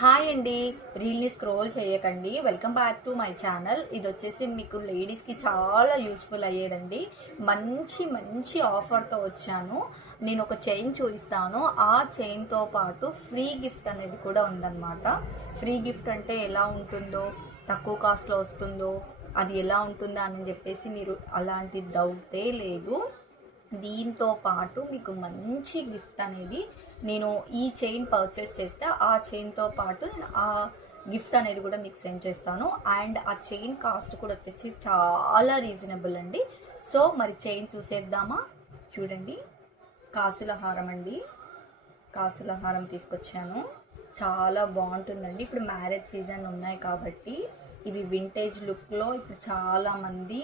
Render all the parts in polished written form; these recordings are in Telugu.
హాయ్ అండి, రీల్ని స్క్రోల్ చేయకండి. Welcome back to my channel. ఇది వచ్చేసి మీకు లేడీస్కి చాలా యూస్ఫుల్ అయ్యేదండి. మంచి మంచి ఆఫర్తో వచ్చాను. నేను ఒక చైన్ చూపిస్తాను. ఆ చైన్తో పాటు ఫ్రీ గిఫ్ట్ అనేది కూడా ఉందన్నమాట. ఫ్రీ గిఫ్ట్ అంటే ఎలా ఉంటుందో, తక్కువ కాస్ట్లో వస్తుందో, అది ఎలా ఉంటుందా అని చెప్పేసి మీరు అలాంటి డౌటే లేదు. దీంతో పాటు మీకు మంచి గిఫ్ట్ అనేది నేను ఈ చైన్ పర్చేస్ చేస్తే ఆ చైన్తో పాటు నేను ఆ గిఫ్ట్ అనేది కూడా మీకు సెండ్ చేస్తాను. అండ్ ఆ చైన్ కాస్ట్ కూడా వచ్చేసి చాలా రీజనబుల్ అండి. సో మరి చైన్ చూసేద్దామా? చూడండి, కాసుల హారం అండి. కాసుల హారం తీసుకొచ్చాను. చాలా బాగుంటుందండి. ఇప్పుడు మ్యారేజ్ సీజన్ ఉన్నాయి కాబట్టి ఇవి వింటేజ్ లుక్లో ఇప్పుడు చాలామంది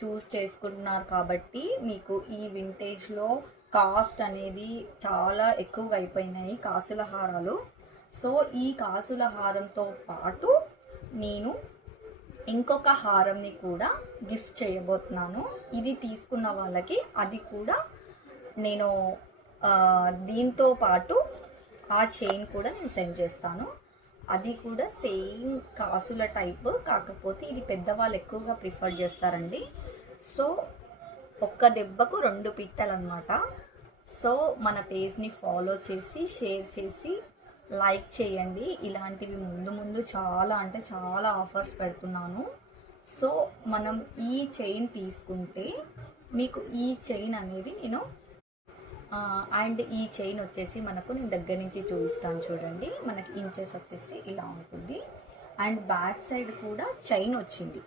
చూస్ చేసుకుంటున్నారు కాబట్టి మీకు ఈ వింటేజ్లో కాస్ట్ అనేది చాలా ఎక్కువగా అయిపోయినాయి కాసుల హారాలు. సో ఈ కాసుల హారంతో పాటు నేను ఇంకొక హారంని కూడా గిఫ్ట్ చేయబోతున్నాను. ఇది తీసుకున్న వాళ్ళకి అది కూడా నేను దీంతో పాటు ఆ చైన్ కూడా నేను సెండ్ చేస్తాను. అది కూడా సేమ్ కాసుల టైప్, కాకపోతే ఇది పెద్దవాళ్ళు ఎక్కువగా ప్రిఫర్ చేస్తారండి. సో ఒక్క దెబ్బకు 2 పిట్టలు అనమాట. సో మన పేజ్ని ఫాలో చేసి షేర్ చేసి లైక్ చేయండి. ఇలాంటివి ముందు ముందు చాలా అంటే చాలా ఆఫర్స్ పెడుతున్నాను. సో మనం ఈ చైన్ తీసుకుంటే మీకు ఈ చైన్ అనేది నేను అండ్ ఈ చైన్ వచ్చేసి మనకు నేను దగ్గర నుంచి చూపిస్తాను. చూడండి, మనకి ఇంచెస్ వచ్చేసి ఇలా ఉంటుంది. అండ్ బ్యాక్ సైడ్ కూడా చైన్ వచ్చింది.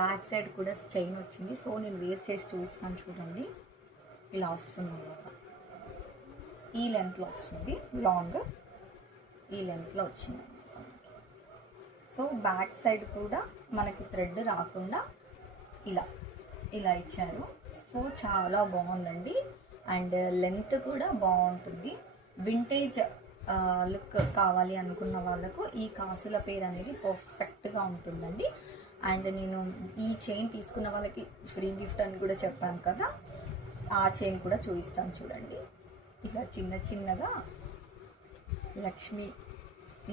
బ్యాక్ సైడ్ కూడా చైన్ వచ్చింది. సో నేను వేర్ చేసి చూపిస్తాను. చూడండి, ఇలా వస్తుంది అన్నమాట. ఈ లెంత్లో వస్తుంది, లాంగ్ ఈ లెంత్లో వచ్చింది. సో బ్యాక్ సైడ్ కూడా మనకి థ్రెడ్ రాకుండా ఇలా ఇలా ఇచ్చారు. సో చాలా బాగుందండి. అండ్ లెంత్ కూడా బాగుంటుంది. వింటేజ్ లుక్ కావాలి అనుకున్న వాళ్ళకు ఈ కాసుల పేరు అనేది పర్ఫెక్ట్గా ఉంటుందండి. అండ్ నేను ఈ చైన్ తీసుకున్న వాళ్ళకి ఫ్రీ గిఫ్ట్ అని కూడా చెప్పాను కదా, ఆ చైన్ కూడా చూపిస్తాను. చూడండి, ఇలా చిన్న చిన్నగా లక్ష్మి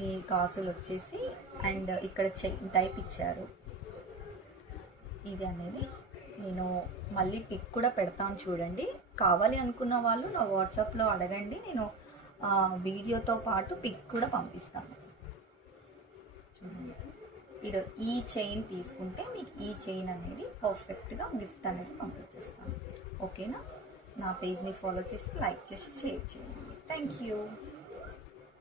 ఈ కాసులు వచ్చేసి అండ్ ఇక్కడ చైన్ టైప్ ఇచ్చారు. ఇది అనేది నేను మళ్ళీ పిక్ కూడా పెడతాను. చూడండి, కావాలి అనుకున్న వాళ్ళు నా వాట్సాప్లో అడగండి. నేను వీడియోతో పాటు పిక్ కూడా పంపిస్తాను. చూడండి, ఇది ఈ చైన్ తీసుకుంటే మీకు ఈ చైన్ అనేది పర్ఫెక్ట్గా గిఫ్ట్ అనేది పంపించేస్తాను. ఓకేనా? నా పేజ్ని ఫాలో చేసి లైక్ చేసి షేర్ చేయండి. Thank you.